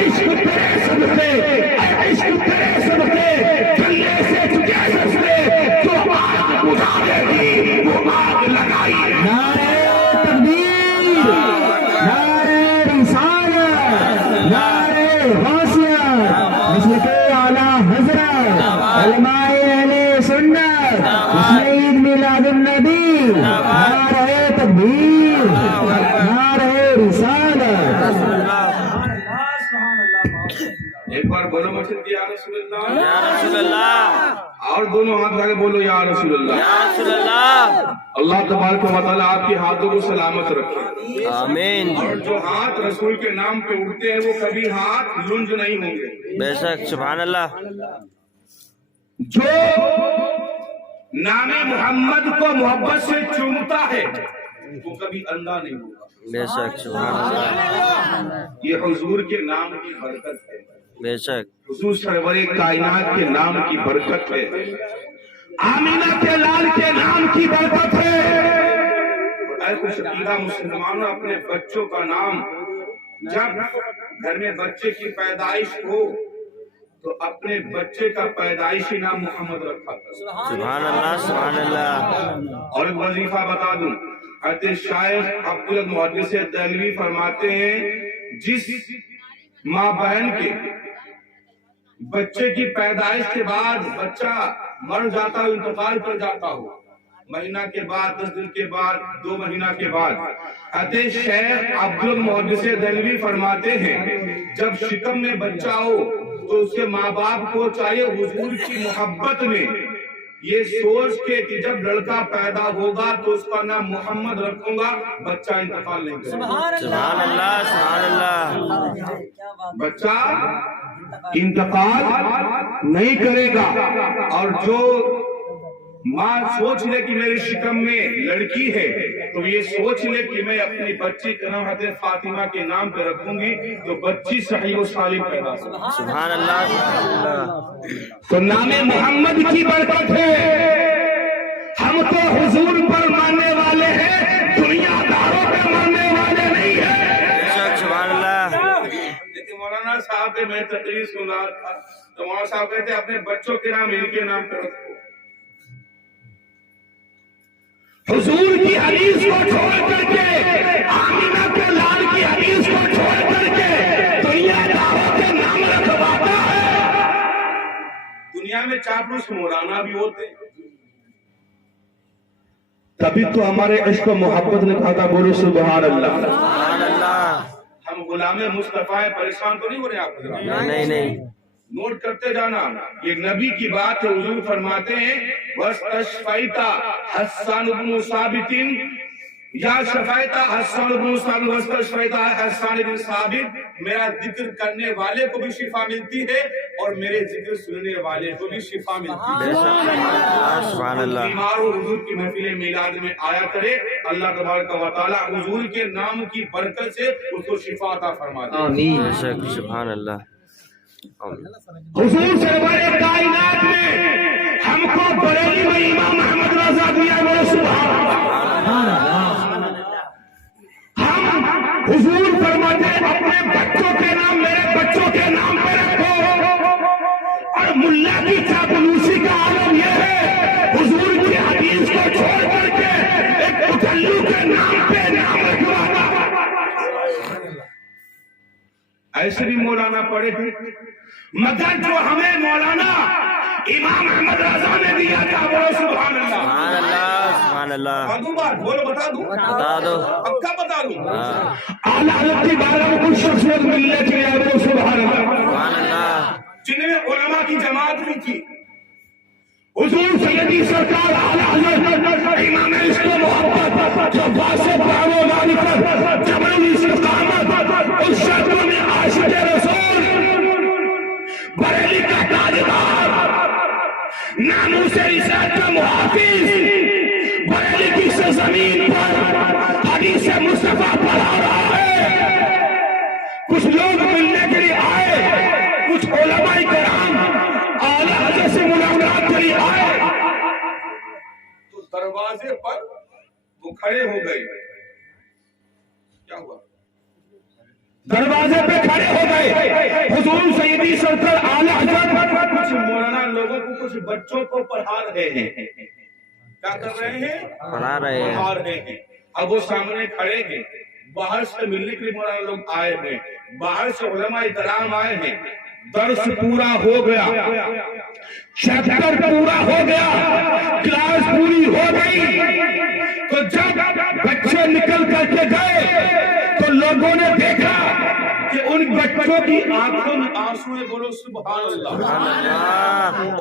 عشق تیرے صدقے عشق تیرے صدقے جلنے سے تجھے سسرے جو آگ بجھا دی وہ آگ لگائی نعرہ تکبیر نعرہ رسالت نعرہ غوثیہ مسلک اعلیٰ حضرت علماء اہل سنت عید میلاد النبی نعرہ تکبیر نعرہ رسالت ایک بار بولو مسجد یا رسول اللہ یا رسول اللہ اور دونوں ہاتھ لگے بولو یا رسول اللہ یا رسول اللہ اللہ تبارک و تعالی آپ کے ہاتھوں کو سلامت رکھے آمین اور جو ہاتھ رسول کے نام پہ اٹھتے ہیں وہ کبھی ہاتھ لنج نہیں ہوں گے بے شک سبحان اللہ جو نام محمد کو محبت سے چومتا ہے وہ کبھی اندھا نہیں ہوگا بے شک سبحان اللہ یہ حضور کے نام کی برکت ہے بے شک حضور سرور کائنات کے نام کی برکت ہے آمینہ کے لال کے نام کی برکت ہے اے خوش عقیدہ مسلمانوں اپنے بچوں کا نام جب گھر میں بچے کی پیدائش ہو تو اپنے بچے کا پیدائشی نام محمد رکھا تھا سبحان اللہ سبحان اللہ اور ایک وظیفہ بتا دوں حضرت شیخ عبدالمحدث دہلوی فرماتے ہیں جس ماں بہن کے بچے کی پیدائش کے بعد بچہ مر جاتا ہو انتقال کر جاتا ہو مہینہ کے بعد 10 دن کے بعد 2 مہینہ کے بعد حضرت شیخ عبدالمحدث دہلوی فرماتے ہیں جب شکم میں بچہ ہو تو اس کے ماں باپ کو چاہیے حضور کی محبت میں یہ سوچ کے کہ جب لڑکا پیدا ہوگا تو اس کا نام محمد رکھوں گا بچہ انتقال نہیں کرے گا سبحان اللہ سبحان اللہ بچہ انتقال نہیں کرے گا اور جو ماں سوچ لے کہ میری شکم میں لڑکی ہے تو یہ سوچ لے کہ میں اپنی بچی کا نام حضرت فاطمہ کے نام پہ رکھوں گی تو بچی صحیح و سالم پیدا ہوگی سبحان اللہ تو نام محمد کی برکت ہے ہم تو حضور پر ماننے والے ہیں دنیا داروں پہ ماننے والے نہیں ہیں سبحان اللہ لیکن مولانا صاحب نے میں تقریر سنا تھا تو مولانا صاحب کہتے اپنے بچوں کے نام ان کے نام پہ رکھو حضور کی حدیث کو چھوڑ کر کے آمینہ کے لال کی حدیث کو چھوڑ کر کے دنیا داروں کے نام رکھواتا ہے دنیا میں چاپلوس مولانا بھی ہوتے تبھی تو ہمارے عشق و محبت نے کہا تھا بولو سبحان اللہ سبحان اللہ ہم غلام مصطفیٰ پریشان تو نہیں ہو رہے آپ نہیں نوٹ کرتے جانا یہ نبی کی بات ہے حضور فرماتے ہیں وَاسْتَشْفَيْتَ حَسَّانُ بْنُ ثَابِتٍ یا شفایتا حسان بن ثابت وَاسْتَشْفَيْتَ حسان بن ثابت میرا ذکر کرنے والے کو بھی شفا ملتی ہے اور میرے ذکر سننے والے کو بھی شفا ملتی ہے سبحان اللہ بیمار و حضور کی محفل میلاد میں آیا کرے اللہ تبارک و تعالی حضور کے نام کی برکت سے اس کو شفا عطا فرما دے آمین سبحان اللہ حضور سرور کائنات نے ہم کو بریلی میں امام محمد رضا دیا وہ سبحان اللہ ہم حضور فرماتے اپنے بچوں کے نام میرے بچوں کے نام پہ رکھو اور ملا کی چاپلوسی کا عالم یہ ہے حضور کی حدیث کو چھوڑ کر کے ایک اٹھلو کے نام پہ نام رکھوانا ایسے بھی مولانا پڑھے تھے مگر جو ہمیں مولانا امام احمد رضا نے دیا تھا بولو سبحان اللہ سبحان اللہ سبحان اللہ بولو بتا دوں پکا بتا دوں اعلیٰ حضرت کی بارہ میں کچھ شخصیت ملنے کے لیے بولو سبحان اللہ سبحان اللہ جنہیں علماء کی جماعت بھی تھی حضور سیدی سرکار اعلیٰ حضرت امام عشق و محبت جو واسط دعو معرفت جبل استقامت اس شکل میں عاشق رسول بریلی کا تاجدار ناموس رسالت کا محافظ بریلی کی سرزمین پر حدیث مصطفیٰ پڑھا رہا ہے کچھ لوگ ملنے کے لیے آئے کچھ علماء کرام اعلیٰ حضرت سے ملاقات کے لیے آئے تو دروازے پر وہ کھڑے ہو گئے کیا ہوا دروازے پہ کھڑے ہو گئے बच्चों को पढ़ा रहे हैं। क्या कर रहे हैं? पढ़ा रहे हैं। पढ़ा रहे हैं। अब वो सामने खड़े हैं, बाहर से मिलने के लिए मौलाना लोग आए हैं, बाहर से उलमा इकराम आए हैं। दर्स पूरा हो गया, चैप्टर पूरा हो गया, क्लास पूरी हो गई, तो जब बच्चे निकल करके गए तो लोगों ने देखा कि उन बच्चों की आंखों में आंसू है। बोलो सुभान अल्लाह।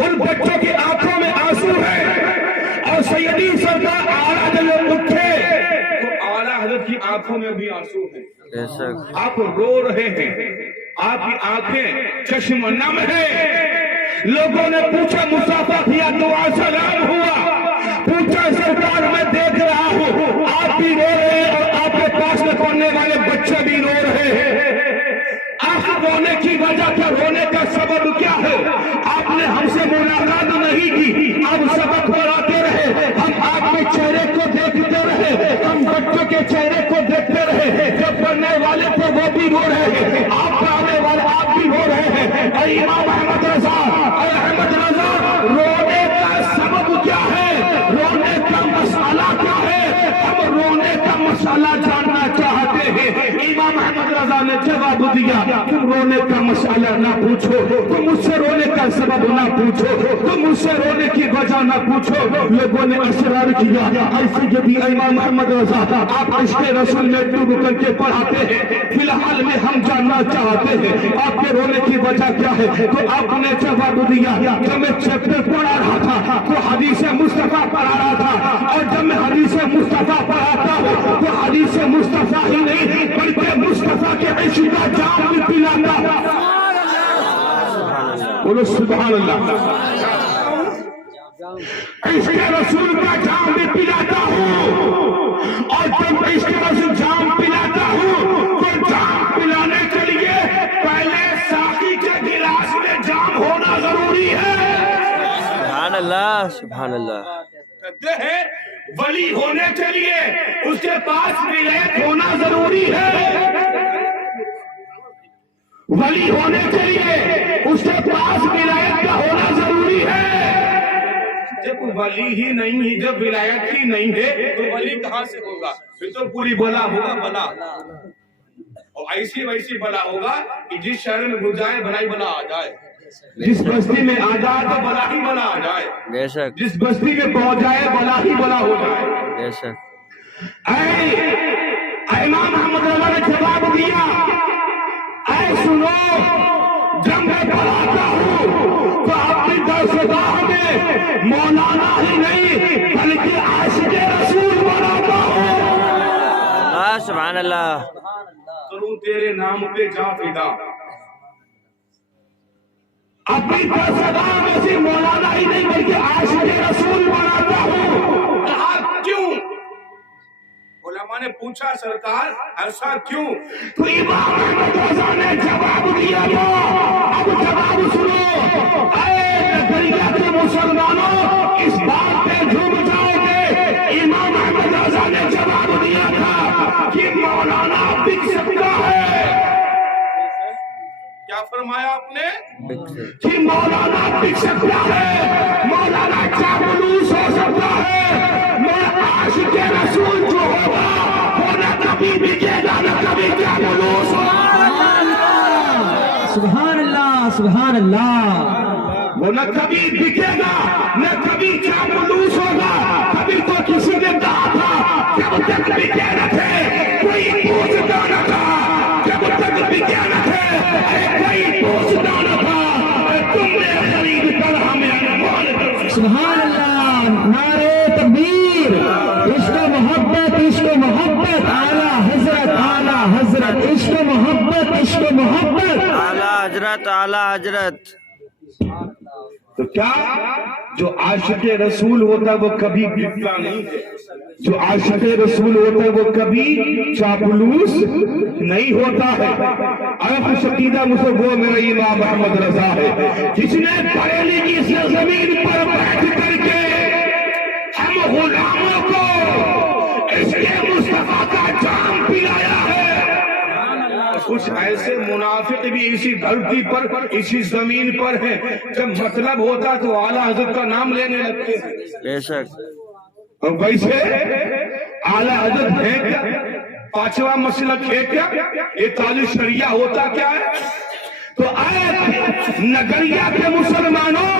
उन बच्चों की आंखों में आंसू है। और सैयदी सरदार आला जब उठे तो आला हजरत की आंखों में भी आंसू है। आप रो रहे हैं, आपकी आंखें चश्म नम है। लोगों ने पूछा, मुसाफा किया, दुआ सलाम हुआ, पूछा सरकार मैं देख रहा हूँ आप भी रो रहे हैं और आपके पास में पढ़ने वाले बच्चे भी रो रहे हैं। आप रोने की वजह क्या, रोने का सबब क्या है? आपने हमसे मुलाकात नहीं की, आप सबक पढ़ाते रहे, हम आपके चेहरे को देखते रहे, हम बच्चों के चेहरे को देखते रहे। जब पढ़ने वाले थे वो भी रो रहे हैं, आप पढ़ाने वाले आप भी रो रहे हैं। और इमाम अहमद रजा रोने का सबब क्या है, रोने का मसाला क्या है? हम रोने का मसाला जानना चाहते हैं। इमाम अहमद रजा ने जवाब दिया, तुम रोने का मसाला ना पूछो, तुम मुझसे रोने का सबब ना पूछो, तुम मुझसे रोने की वजह ना पूछो। लोगों ने असरार किया, ऐसे यदि इमाम अहमद रजा आप इश्क़े रसूल में डूब करके पढ़ाते हैं, फिलहाल में हम जानना चाहते हैं आपके रोने की वजह क्या है। तो आपने जवाब दिया, जब मैं चैप्टर पढ़ा रहा था तो हदीस मुस्तफा पढ़ा रहा था, और जब मैं हदीस मुस्तफा पढ़ाता हूँ तो हदीस मुस्तफा ही नहीं बल्कि मुस्तफा के इश्क़ का जाम भी पिलाता। बोलो सुभान अल्लाह। इश्क़े रसूल का जाम भी पिलाता हूँ, और जब इश्क़े रसूल जाम पिलाता हूँ तो जाम पिलाने के लिए पहले साकी के गिलास में जाम होना जरूरी है। सुभान अल्लाह, सुभान अल्लाह। कहते हैं वली होने के लिए उसके पास विलायत होना जरूरी है। वली होने के लिए उसके पास विलायत का होना जरूरी है। जब वली ही नहीं है, जब विलायत ही नहीं है तो वली कहाँ से होगा? फिर तो पूरी बला होगा, बला। और ऐसी वैसी बला होगा कि जिस शहर में घुस जाए बला ही बला आ जाए, जिस बस्ती में आ जाए तो बला ही बला आ जाए, बेशक। जिस बस्ती में पहुंच जाए बला ही बला हो जाए, बेशक। इमाम अहमद रजा ने जवाब दिया, सुनो, जब मैं पढ़ाता हूँ तो अपनी दरसगाह में मौलाना ही नहीं बल्कि आशिक़े रसूल बनाता हूँ। सुभान अल्लाह। करूँ तेरे नाम पे जा फिदा, अपनी दरसगाह में सिर्फ मौलाना ही नहीं बल्कि आशिक़े रसूल बनाता हूँ। कहा क्यों? उलमा ने पूछा, सरकार ऐसा क्यों? तो इमाम अहमद रजा ने जवाब दिया। अब जवाब सुनो, नगरिया के मुसलमानों, इस बात पे झूम जाओगे। इमाम अहमद रजा ने जवाब दिया था कि मौलाना बिक सकता है। क्या फरमाया आपने? कि मौलाना बिक सकता है, मौलाना चाबलूस हो सकता है, मेरा आशिक़े रसूल जो होगा वो न कभी बिकेगा न कभी चाबलूस होगा। सुभान अल्लाह, सुभान अल्लाह। वो न कभी बिकेगा न कभी चाबलूस होगा। कभी तो किसी ने कहा था जब तक बिके न थे कोई पूछता न था, जब तक बिके न थे कोई पूछता न था, तुमने खरीद कर हमें अनमोल कर। सुभान अल्लाह, नारे तकबीर। इश्क मोहब्बत, इश्क मोहब्बत, आला हजरत, आला हजरत, इश्क मोहब्बत, इश्क मोहब्बत, आला हजरत, आला हजरत। तो क्या जो आशिक़े रसूल होता है वो कभी बिकता नहीं है, जो आशिक़े रसूल होता है वो कभी चापलूस नहीं होता है। अगर शकीदा मुझे वो मेरा इमाम अहमद रजा है जिसने बरेली की जमीन पर बैठ करके हम गुलामों को इसके मुस्तफा का जाम पिलाया है। कुछ ऐसे मुनाफिक भी इसी धरती पर, इसी जमीन पर हैं, जब मतलब होता तो आला हजरत का नाम लेने लगते हैं। बेशक। और वैसे आला हजरत है क्या? पांचवा मसलक है क्या? ये ताली शरिया होता क्या है? तो आए नगरिया के मुसलमानों,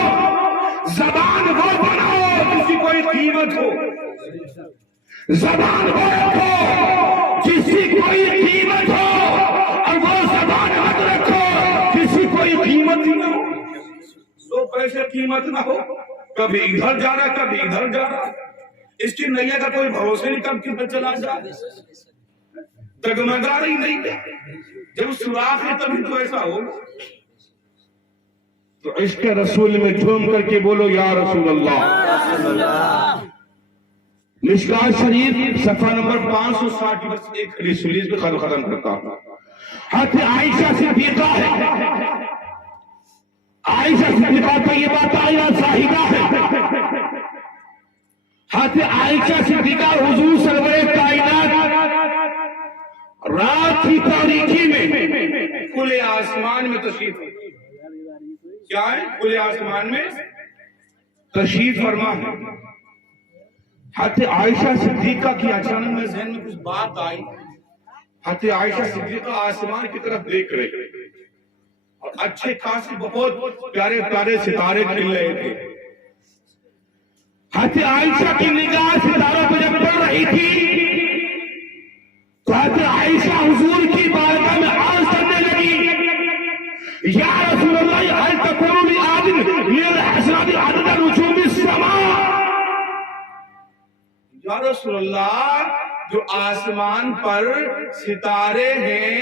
जबान वो बनाओ जिसकी कोई कीमत हो, जबान वो रखो जिसकी कोई कीमत हो, और वो जबान मत रखो जिसकी कोई कीमत ही ना हो। दो पैसे कीमत ना हो, कभी इधर जा रहा कभी इधर जा रहा, इसकी नैया का कोई भरोसे नहीं, कब किधर चला जाए, डगमगा रही नहीं है। जब सुराख है तभी तो ऐसा हो। तो इश्क रसूल में झूम करके बोलो या रसूल अल्लाह। मिशकात शरीफ सफा नंबर 560 बस एक हदीस पे खत्म करता हूं। हज़रत आयशा सिद्दीक़ा है, आयशा सिद्दीक़ा तय्यबा ताहिरा साहिबा है। हज़रत आयशा सिद्दीक़ा हुजूर सरवरे कायनात रात की तारीकी में खुले आसमान में तशरीफ, क्या है खुले आसमान में तशरीफ फरमा है। हज़रत आयशा सिद्दीक़ा की अचानक में ज़हन में कुछ बात आई। हज़रत आयशा सिद्दीक़ा आसमान की तरफ देख रहे और अच्छे खासे बहुत प्यारे प्यारे सितारे खिल रहे थे। हज़रत आयशा की निगाह सितारों पर जब पड़ रही थी तो हज़रत आयशा हुजूर की बारगाह में अर्ज़ करने लगी, या रसूल अल्लाह हल तकुनु लि आदिन मिनल हसनाति अदद रुजूमिस समा। या रसूल अल्लाह, जो आसमान पर सितारे हैं,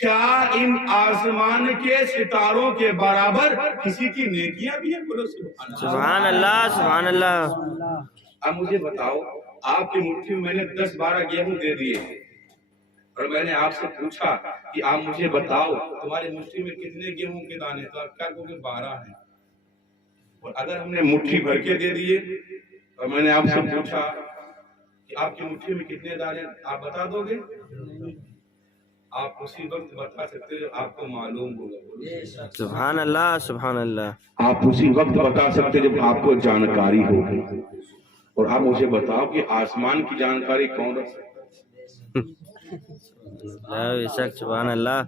क्या इन आसमान के सितारों के बराबर किसी की नेकियां भी हैं? बोलो सुभान अल्लाह, सुभान अल्लाह। अब मुझे बताओ, आपकी मुट्ठी में मैंने 10-12 गेहूं दे दिए और मैंने आपसे पूछा कि आप मुझे बताओ तुम्हारी मुट्ठी में कितने गेहूं के दाने, तो आप क्या कहोगे 12 हैं। और अगर हमने मुट्ठी भर के दे दिए और मैंने आपसे पूछा कि आपकी मुट्ठी में कितने दाने, आप बता दोगे? आप उसी वक्त बता सकते हो आपको मालूम होगा। सुभान अल्लाह, सुभान अल्लाह। आप उसी वक्त बता सकते जब आपको जानकारी होगी। और आप मुझे बताओ कि आसमान की जानकारी कौन रख सकता है? बेशक, सुभान अल्लाह।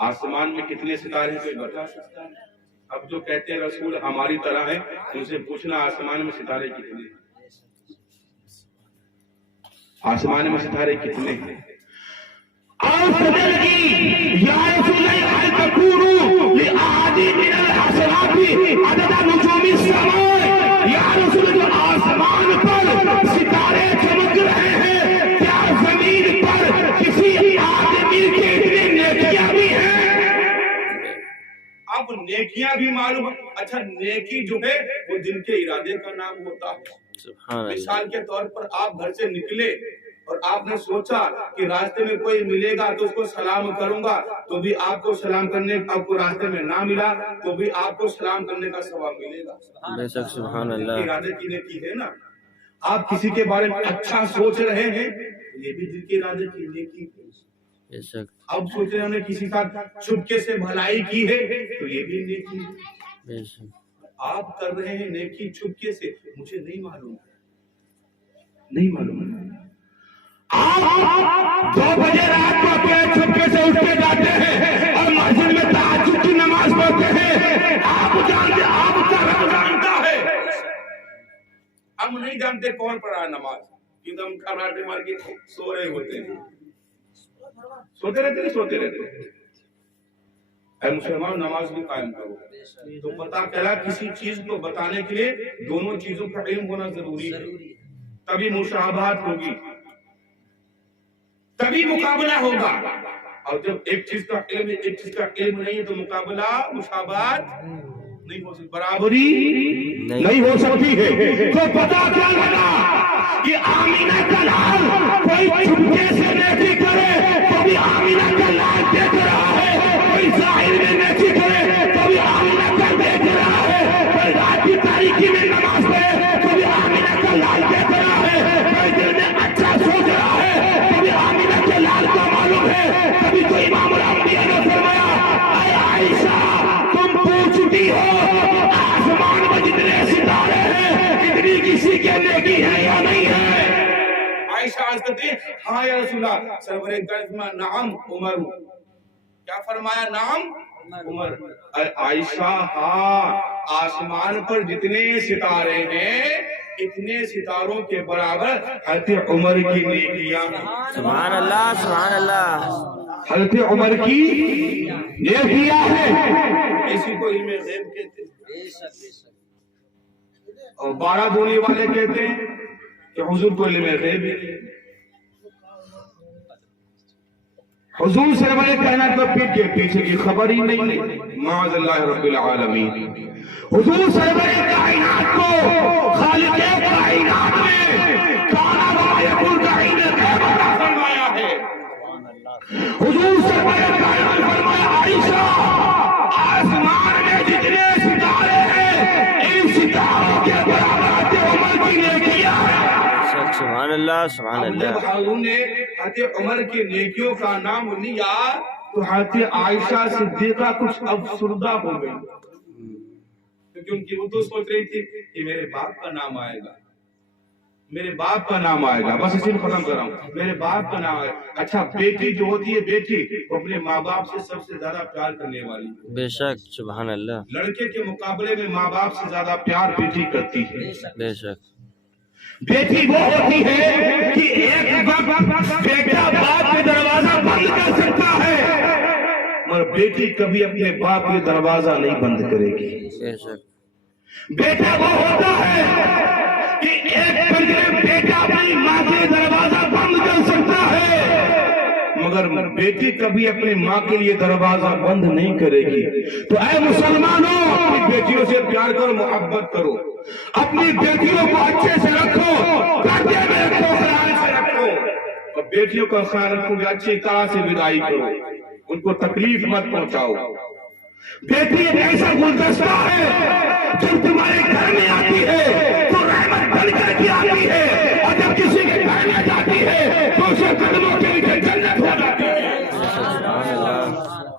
आसमान में कितने सितारे हैं कोई बता सकता है? अब जो कहते हैं रसूल हमारी तरह है, उनसे पूछना आसमान में सितारे कितने हैं, आसमान में सितारे कितने हैं। और कहने लगी, या रसूल अल्लाह हल तकुनु लि आदि मिनल हसनाति अदद रुजूमिस समा। या रसूल, जो आसमान पर सितारे चमक रहे हैं, क्या जमीन पर किसी आदमी के इतने नेकियां भी हैं? अब नेकियां भी मालूम। अच्छा, नेकी जो है वो जिनके इरादे का नाम होता है। मिसाल के तौर पर आप घर से निकले और आपने सोचा कि रास्ते में कोई मिलेगा तो उसको सलाम करूंगा, तो भी आपको सलाम करने, आपको रास्ते में ना मिला तो भी आपको सलाम करने का सवाब मिलेगा। बेशक, सुभान अल्लाह। इरादे की नेकी है ना। आप किसी के बारे में अच्छा सोच रहे हैं, ये भी दिल के इरादे की नेकी है। बेशक। अब सोच रहे हैं किसी का चुपके से भलाई की है, तो ये भी नेकी है। बेशक। आप कर रहे हैं नेकी चुपके से, मुझे नहीं मालूम, नहीं मालूम। आप 2 बजे रात को अपने चुपके से उठ के जाते हैं और मस्जिद में तहज्जुद की नमाज पढ़ते हैं। आप जानते, आपका रब जानता है, हम नहीं जानते कौन पढ़ा नमाज, क्योंकि हम खराटे मार के सो रहे होते हैं, सोते रहते। ऐ मुसलमान, नमाज भी कायम करो। तो पता चला किसी चीज को बताने के लिए दोनों चीजों का इल्म होना जरूरी है, तभी मुशाबहत होगी, तभी मुकाबला होगा। और जब एक चीज का इल्म नहीं है तो मुकाबला, मुशाबहत नहीं हो सकती, बराबरी नहीं हो सकती है। तो पता क्या लगा कि आमीना का लाल कोई चुपके से नेकी करे तो भी आमीना का लाल देख रहा है, कोई जाहिर में नेकी करे तो भी आमीना का देख रहा है, कोई रात की तारीकी में नमाज पढ़े तो भी आमीना का लाल देख रहा है, कोई दिल में अच्छा सोच रहा है तो भी आमीना के लाल का मालूम है, तभी तो इमाम عرض کرتے ہیں ہاں یا رسول اللہ، سرور کائنات نعم عمر، کیا فرمایا؟ نعم عمر۔ عائشہ ہاں، آسمان پر جتنے ستارے ہیں اتنے ستاروں کے برابر حضرت عمر کی نیکیاں ہیں۔ سبحان اللہ سبحان اللہ۔ حضرت عمر کی نیکیاں ہیں، اسی کو علم غیب کہتے ہیں۔ اور 12 دونی والے کہتے ہیں کہ حضور کو علم غیب ہے، حضور سرور کائنات کو پیٹ کے پیچھے کی خبر ہی نہیں، معاذ اللہ رب العالمین۔ حضور سرور کائنات کو خالق کائنات نے کانا و یکون کا علم غیب عطا فرمایا ہے۔ حضور سرور کائنات فرمایا عائشہ آسمان میں جتنے ستارے ہیں ان ستاروں کے برابر عمر کی نیکیاں ہیں۔ سبحان اللہ سبحان جب اللہ۔ ہارون نے حضرت عمر کی نیکیوں کا نام لیا تو حضرت عائشہ صدیقہ کچھ افسردہ ہو گئی، کیونکہ ان کی وہ تو سوچ رہی تھی کہ میرے باپ کا نام آئے گا، میرے باپ کا نام آئے گا، بس اسی کو ختم کر رہا ہوں، میرے باپ کا نام آئے گا۔ اچھا بیٹی جو ہوتی ہے بیٹی وہ اپنے ماں باپ سے سب سے زیادہ پیار کرنے والی ہے، بے شک سبحان اللہ لڑکے کے مقابلے میں ماں باپ سے زیادہ پیار بیٹی کرتی ہے۔ بے شک بیٹی وہ ہوتی ہے کہ ایک وقت بیٹا باپ کے دروازہ بند کر سکتا ہے مگر بیٹی کبھی اپنے باپ کے دروازہ نہیں بند کرے گی۔ بے شک بیٹا وہ ہوتا ہے کہ ایک پنجرے بیٹا اپنی ماں کے دروازہ بند کر سکتا ہے مگر بیٹی کبھی اپنی ماں کے لیے دروازہ بند نہیں کرے گی۔ تو اے مسلمانوں اپنی بیٹیوں سے پیار کرو، محبت کرو، اپنی بیٹیوں کو اچھے سے رکھو، پردے میں رکھو، خیال سے رکھو، اور بیٹیوں کا خیال رکھو کہ اچھی طرح سے وداعی کرو، ان کو تکلیف مت پہنچاؤ۔ بیٹی ایک ایسا گلدستہ ہے جب تمہارے گھر میں آتی ہے تو رحمت بن کر کے آتی ہے، اور جب کسی کے گھر میں جاتی ہے تو اسے قدموں کے نیچے جنت ہو جاتی ہے۔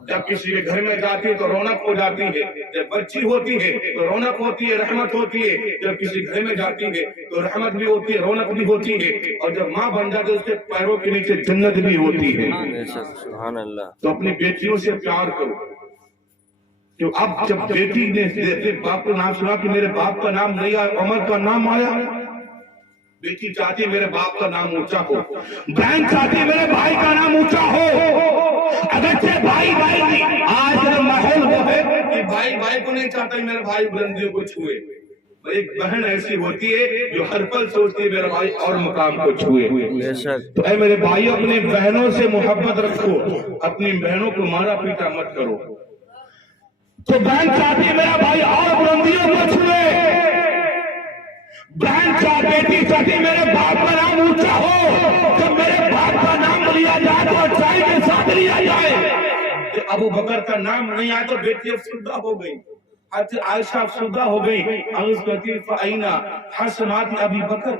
جب کسی کے گھر میں جاتی ہے تو رونق ہو جاتی ہے، جب بچی ہوتی ہے تو رونق ہوتی ہے، رحمت ہوتی ہے، جب کسی گھر میں جاتی ہے تو رحمت بھی ہوتی ہے، رونق بھی ہوتی ہے، اور جب ماں بن جاتی ہے اس کے پیروں کے نیچے جنت بھی ہوتی ہے۔ بے شک سبحان اللہ۔ تو اپنی بیٹیوں سے پیار کرو، کہ اب جب بیٹی نے اپنے باپ کا نام سنا کہ میرے باپ کا نام نہیں آیا، عمر کا نام آیا، بیٹی چاہتی ہے میرے باپ کا نام اونچا ہو، بہن چاہتی ہے میرے بھائی کا نام اونچا ہو۔ اگرچہ بھائی بھائی نہیں، آج کا ماحول وہ ہے کہ بھائی بھائی کو نہیں چاہتا کہ میرے بھائی بلندیوں کو چھوئے، ایک بہن ایسی ہوتی ہے جو ہر پل سوچتی ہے میرا بھائی اور مقام کو چھوئے۔ بے شک تو اے میرے بھائیوں اپنی بہنوں سے محبت رکھو، اپنی بہنوں کو مارا پیٹا مت کرو۔ تو بہن چاہتی ہے میرا بھائی اور بلندیوں کو چھوئے، بہن بیٹی چاہتی میرے باپ کا نام اونچا ہو، جب میرے باپ کا نام لیا جائے تو اچھائی کے ساتھ لیا جائے۔ جب ابو بکر کا نام نہیں آیا تو بیٹی افسردہ ہو گئی، حضرت عائشہ افسردہ ہو گئی، عرض کرتی فَأَيْنَ حَسَنَاتِ أَبِي بکر،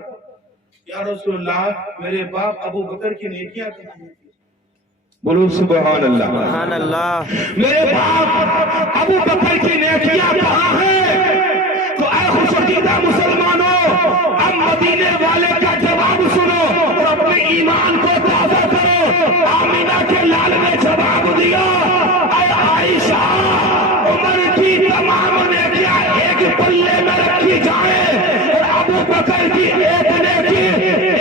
یا رسول اللہ میرے باپ ابو بکر کی نیکیاں کہاں ہیں؟ بولو سبحان اللہ سبحان اللہ۔ میرے باپ ابو بکر کی نیکیاں کہاں ہیں؟ تو اے خوشقیدہ مسلمانوں اب مدینے والے کا جواب سنو اور اپنے ایمان کو تازہ کرو۔ آمینہ کے لال نے جواب دیا اے عائشہ عمر کی تمام نیکیاں ایک پلے میں رکھی جائیں اور ابو بکر کی ایک نیکی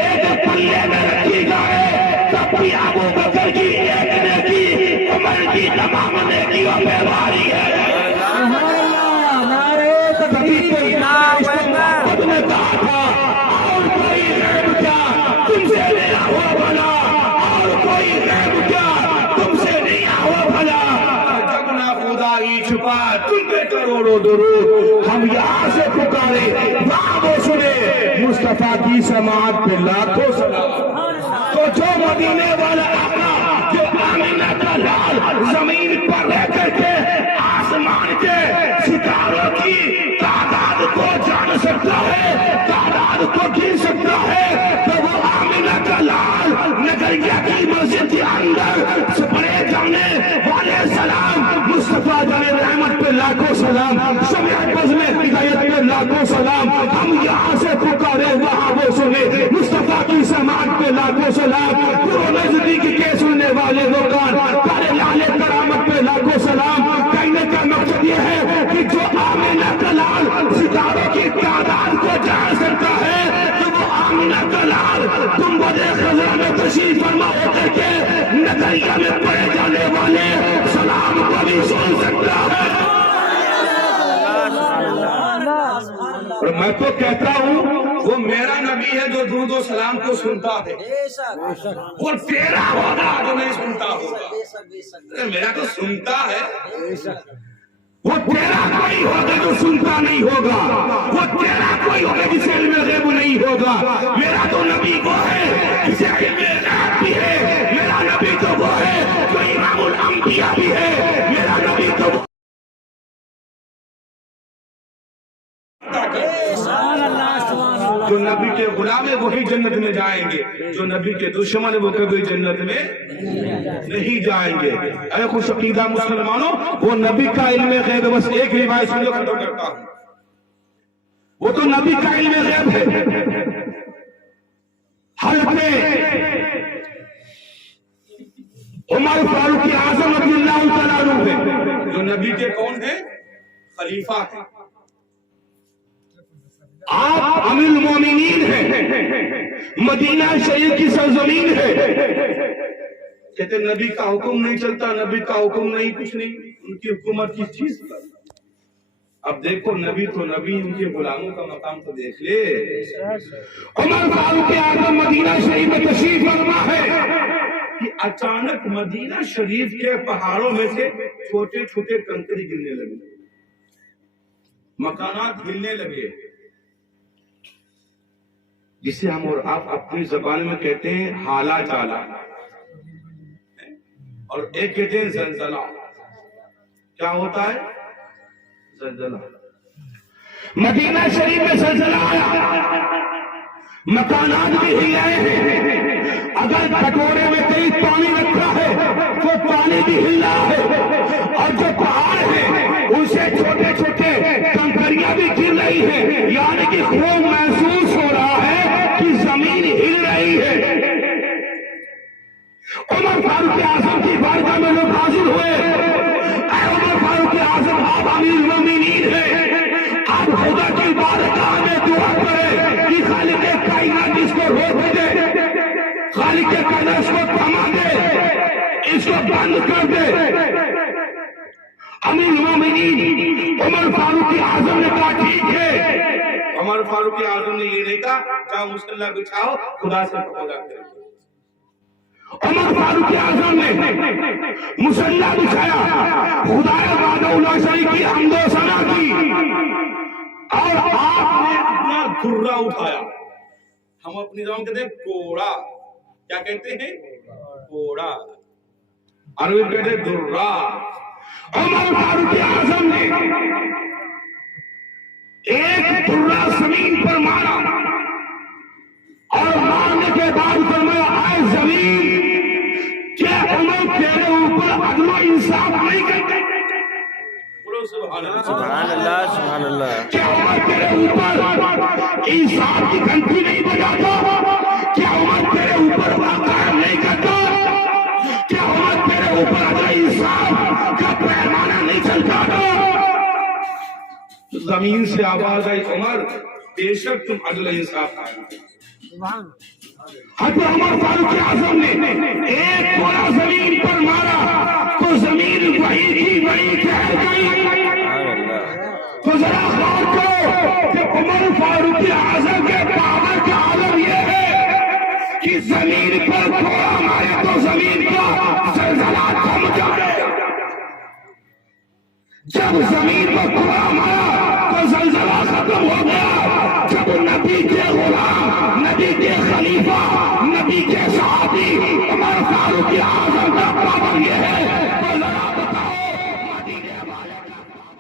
ایک پلے میں رکھی جائے، تب بھی ابو بکر کی ایک نیکی عمر کی تمام نیکیوں پہ بھاری ہے۔ کبھی کوئی خود نے کہا تھا اور کوئی غیب کیا تم سے لیا ہوا بھلا، اور کوئی غیب کیا تم سے لیا ہوا بھلا، جب نہ خدا ہی چھپا تم پہ کروڑوں درود، ہم یہاں سے پکارے وہاں وہ سنے مصطفیٰ کی سماعت پہ لاکھوں سلام۔ تو جو مدینے والا آقا جو آمینہ کا لال زمین پر رہ کر کے آسمان کے ستاروں کی تعداد کو جان سکتا ہے، تعداد کو گن سکتا ہے، تو وہ آمینہ کا لال نگریہ کی مسجد کے اندر پڑھے جانے والے سلام مصطفیٰ جان رحمت پہ لاکھوں سلام، سب بز میں ہدایت پہ لاکھوں लाखों सलाम, हम यहाँ से पुकारे वहाँ वो सुने, मुस्तफा की समात पे लाखों सलाम, वो नजदीक के सुनने वाले वो कान, करे लाले करामत पे लाखों सलाम। कहने का मकसद ये है कि जो आमिना का लाल सितारों की तादाद को जान सकता है, तो वो आमिना का लाल तुम बड़े खजरा में तशरीफ फरमा होकर के नजरिया में पड़े जाने वाले सलाम को भी सुन सकता है। और मैं तो कहता हूँ वो मेरा नबी है जो दूध और सलाम को सुनता है, वो तेरा होगा जो नहीं सुनता होगा। मेरा तो सुनता है, वो तेरा कोई होगा जो सुनता नहीं होगा, वो तेरा कोई होगा जिसे इल्म गैब नहीं होगा। मेरा तो नबी वो है जिसे इल्म गैब भी है, मेरा नबी तो वो है जो इमामुल अंबिया भी है, मेरा नबी तो जो नबी के गुलाम है वही जन्नत में जाएंगे, जो नबी के दुश्मन है वो कभी जन्नत में नहीं जाएंगे। अरे खुश अकीदा मुसलमानों, वो नबी का इल्म गैब, बस एक रिवायत सुन लो, खत्म करता हूं। वो तो नबी का इल्म गैब है। हज़रत उमर फारूक आज़म रज़ियल्लाहु तआला अन्हु है, जो नबी के कौन है? खलीफा है। आप अमीरुल मोमिनीन हैं, मदीना शरीफ की सरजमीन है। कहते नबी का हुक्म नहीं चलता, नबी का हुक्म नहीं, कुछ नहीं, उनकी हुकूमत किस चीज का? अब देखो नबी तो नबी, उनके गुलामों का मकाम तो देख ले। उमर फारूक आज़म मदीना शरीफ में तशरीफ फरमा है कि अचानक मदीना शरीफ के पहाड़ों में से छोटे छोटे कंकरी गिरने लगे, मकानात गिरने लगे, जिसे हम और आप अपनी जबान में कहते हैं हाला चाला, और एक कहते हैं जलजला। क्या होता है? जलजला। मदीना शरीफ में जलजला आया, मकानात भी हिले हैं। अगर कटोरे में कहीं पानी रखा है तो पानी भी हिल रहा है, और जो पहाड़ है उनसे छोटे छोटे कंकरियां भी गिर रही है, यानी कि खूब महसूस हो रहा है कि जमीन हिल रही है। उमर फारूक आज़म की बारगाह में लोग हाजिर हुए। उमर फारूक आज़म, आप अमीरुल मोमिनीन हैं, आप खुदा की बारगाह में दुआ करें कि खालिक कायनात इसको रोक दे, खालिक कायनात इसको थमा दे, इसको बंद कर दे। अमीरुल मोमिनीन उमर फारूक आज़म ने कहा ठीक है। उमर फारूक आज़म ने ये नहीं कहा जाओ मुसल्ला बिछाओ, खुदा से तौबा करो। उमर फारूक आज़म ने मुसल्ला बिछाया, खुदा वादउल्लाह शरीफ की हम्दो सना की, और आपने अपना धुर्रा उठाया। हम अपनी जबान कहते हैं कोड़ा, क्या कहते हैं? कोड़ा। अरबी कहते हैं धुर्रा। उमर फारूक आज़म ने एक धुर्रा जमीन पर मारा, और मारने के बाद फरमाया आए जमीन, क्या उमर तेरे ऊपर अदल और इंसाफ नहीं करते? बोलो सुभान अल्लाह, सुभान अल्लाह, सुभान अल्लाह। क्या उमर तेरे ऊपर इंसाफ की घंटी नहीं बजाता? क्या उमर तेरे ऊपर वाक़या नहीं करता? क्या उमर तेरे ऊपर अदल इंसाफ का पैमाना नहीं चलता? जमीन से आवाज आई, उमर बेशक तुम अदल इंसाफ का। हज़रत उमर फारूक आज़म ने एक कोड़ा जमीन पर मारा तो जमीन वही की वही ठहर गई। तो जरा गौर करो कि उमर फारूक आज़म के पावर का आलम यह है कि जमीन पर कोड़ा मारे तो जमीन का जलजला थम जाए। जब जमीन पर कोड़ा मारा तो जलजला खत्म हो गया। जब नबी के गुलाम, नबी के खलीफा, नबी के सहाबी उमर फारूक आज़म